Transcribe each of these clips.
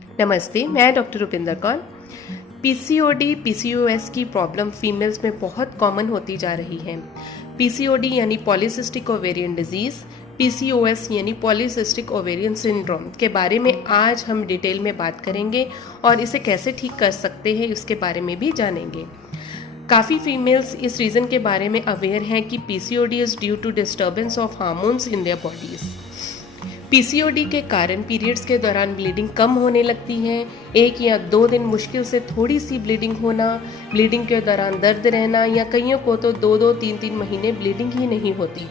नमस्ते, मैं doctor Rupinder Kaur. PCOD, PCOS की प्रॉब्लम फीमेल्स में बहुत कॉमन होती जा रही है। पीसीओडी यानी पॉलीसिस्टिक ओवेरियन डिजीज़, पीसीओएस यानी पॉलीसिस्टिक ओवेरियन सिंड्रोम के बारे में आज हम डिटेल में बात करेंगे और इसे कैसे ठीक कर सकते हैं उसके बारे में भी जानेंगे। काफ़ी फीमेल्स इस रीज़न के बारे में अवेयर हैं कि PCOD is due to disturbance of hormones in their bodies. PCOD के कारण पीरियड्स के दौरान ब्लीडिंग कम होने लगती है। 1 या 2 दिन मुश्किल से थोड़ी सी ब्लीडिंग होना, ब्लीडिंग के दौरान दर्द रहना या कईयों को तो 2-2, 3-3 महीने ब्लीडिंग ही नहीं होती।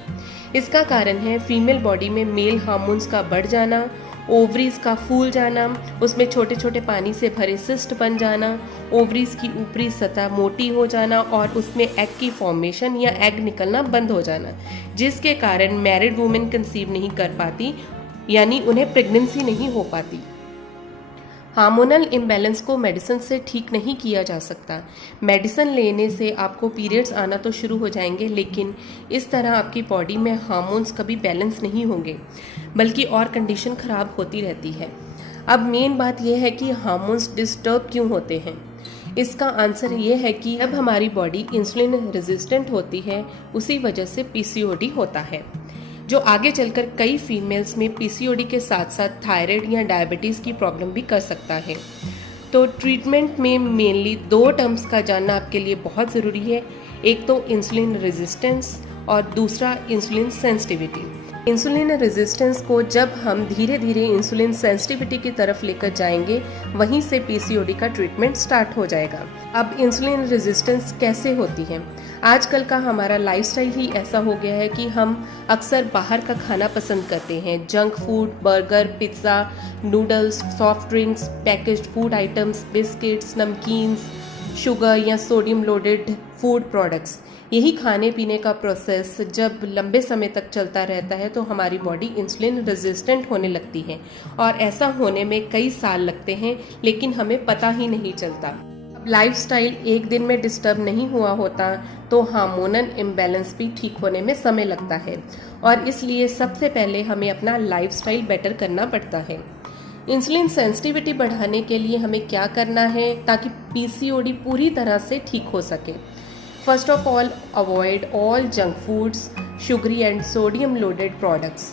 इसका कारण है फीमेल बॉडी में मेल हार्मोन्स का बढ़ जाना, ओवरीज का फूल जाना, उसमें छोटे छोटे पानी से भरे सिस्ट बन जाना, ओवरीज की ऊपरी सतह मोटी हो जाना और उसमें एग की फॉर्मेशन या एग निकलना बंद हो जाना, जिसके कारण मैरिड वुमेन कंसीव नहीं कर पाती, यानी उन्हें प्रेगनेंसी नहीं हो पाती। हार्मोनल इम्बैलेंस को मेडिसिन से ठीक नहीं किया जा सकता। मेडिसिन लेने से आपको पीरियड्स आना तो शुरू हो जाएंगे, लेकिन इस तरह आपकी बॉडी में हार्मोन्स कभी बैलेंस नहीं होंगे, बल्कि और कंडीशन खराब होती रहती है। अब मेन बात यह है कि हार्मोन्स डिस्टर्ब क्यों होते हैं। इसका आंसर ये है कि जब हमारी बॉडी इंसुलिन रेजिस्टेंट होती है, उसी वजह से पीसीओडी होता है, जो आगे चलकर कई फीमेल्स में पीसीओडी के साथ साथ थायराइड या डायबिटीज़ की प्रॉब्लम भी कर सकता है। तो ट्रीटमेंट में मेनली 2 टर्म्स का जानना आपके लिए बहुत ज़रूरी है। एक तो इंसुलिन रेजिस्टेंस और दूसरा इंसुलिन सेंसिटिविटी। इंसुलिन रेजिस्टेंस को जब हम धीरे धीरे इंसुलिन सेंसिटिविटी की तरफ लेकर जाएंगे, वहीं से पीसीओडी का ट्रीटमेंट स्टार्ट हो जाएगा। अब इंसुलिन रेजिस्टेंस कैसे होती है? आजकल का हमारा लाइफस्टाइल ही ऐसा हो गया है कि हम अक्सर बाहर का खाना पसंद करते हैं। Junk food, burger, pizza, noodles, soft drinks, packaged food items, biscuits, namkeens, sugar या सोडियम लोडेड फूड प्रोडक्ट्स। यही खाने पीने का प्रोसेस जब लंबे समय तक चलता रहता है तो हमारी बॉडी इंसुलिन रेजिस्टेंट होने लगती है, और ऐसा होने में कई साल लगते हैं, लेकिन हमें पता ही नहीं चलता। अब लाइफस्टाइल एक दिन में डिस्टर्ब नहीं हुआ होता तो हार्मोनल इम्बैलेंस भी ठीक होने में समय लगता है, और इसलिए सबसे पहले हमें अपना लाइफस्टाइल बेटर करना पड़ता है। इंसुलिन सेंसिटिविटी बढ़ाने के लिए हमें क्या करना है ताकि पीसीओडी पूरी तरह से ठीक हो सके? First of all, avoid all junk foods, sugary and sodium loaded products.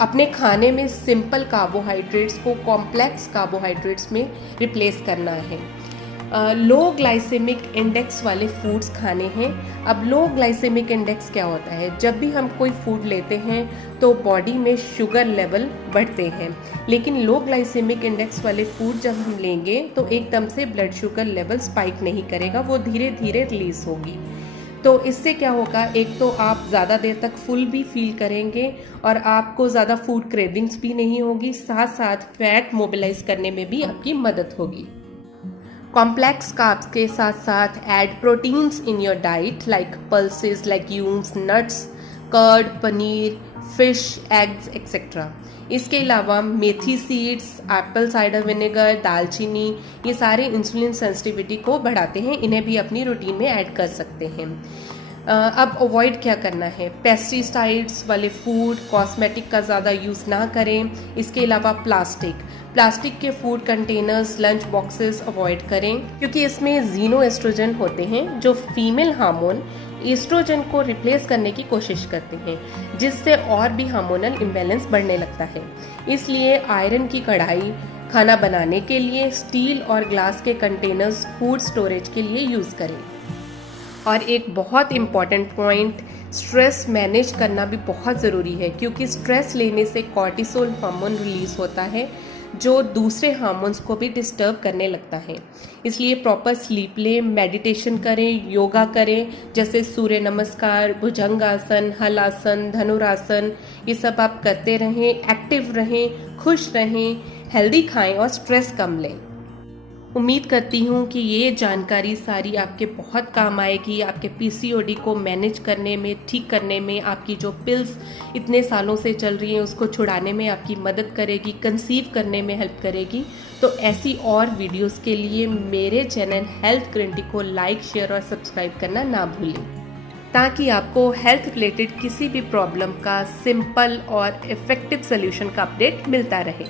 अपने खाने में सिंपल कार्बोहाइड्रेट्स को कॉम्प्लेक्स कार्बोहाइड्रेट्स में रिप्लेस करना है। लो ग्लाइसेमिक इंडेक्स वाले फूड्स खाने हैं। अब लो ग्लाइसेमिक इंडेक्स क्या होता है? जब भी हम कोई फूड लेते हैं तो बॉडी में शुगर लेवल बढ़ते हैं, लेकिन लो ग्लाइसेमिक इंडेक्स वाले फूड जब हम लेंगे तो एकदम से ब्लड शुगर लेवल स्पाइक नहीं करेगा, वो धीरे धीरे रिलीज होगी। तो इससे क्या होगा? एक तो आप ज़्यादा देर तक फुल भी फील करेंगे और आपको ज़्यादा फूड क्रेविंग्स भी नहीं होगी, साथ साथ फैट मोबिलाइज करने में भी आपकी मदद होगी। कॉम्प्लेक्स कार्ब्स के साथ साथ add proteins in your diet like pulses, legumes, nuts, curd, paneer, fish, eggs etcetera. इसके अलावा methi seeds, apple cider vinegar, दालचीनी, ये सारे इंसुलिन सेंसिटिविटी को बढ़ाते हैं, इन्हें भी अपनी रूटीन में ऐड कर सकते हैं। अब अवॉइड क्या करना है? पेस्टिसाइड्स वाले फूड, कॉस्मेटिक का ज़्यादा यूज़ ना करें। इसके अलावा प्लास्टिक के food containers, lunch boxes avoid करें, क्योंकि इसमें जीनो एस्ट्रोजन होते हैं जो फीमेल हार्मोन एस्ट्रोजन को रिप्लेस करने की कोशिश करते हैं, जिससे और भी हार्मोनल इम्बैलेंस बढ़ने लगता है। इसलिए आयरन की कढ़ाई खाना बनाने के लिए, स्टील और ग्लास के कंटेनर्स फूड स्टोरेज के लिए यूज़ करें। और एक बहुत इम्पॉर्टेंट पॉइंट, स्ट्रेस मैनेज करना भी बहुत ज़रूरी है, क्योंकि स्ट्रेस लेने से कॉर्टिसोल हार्मोन रिलीज होता है, जो दूसरे हार्मोन्स को भी डिस्टर्ब करने लगता है। इसलिए प्रॉपर स्लीप लें, मेडिटेशन करें, योगा करें, जैसे सूर्य नमस्कार, भुजंगासन, हलासन, धनुरासन, ये सब आप करते रहें, एक्टिव रहें, खुश रहें, हेल्दी खाएं और स्ट्रेस कम लें। उम्मीद करती हूँ कि ये जानकारी सारी आपके बहुत काम आएगी, आपके पीसीओडी को मैनेज करने में, ठीक करने में, आपकी जो पिल्स इतने सालों से चल रही हैं उसको छुड़ाने में आपकी मदद करेगी, कंसीव करने में हेल्प करेगी। तो ऐसी और वीडियोस के लिए मेरे चैनल हेल्थ ग्रीन को लाइक, शेयर और सब्सक्राइब करना ना भूलें, ताकि आपको हेल्थ रिलेटेड किसी भी प्रॉब्लम का सिंपल और इफ़ेक्टिव सोल्यूशन का अपडेट मिलता रहे।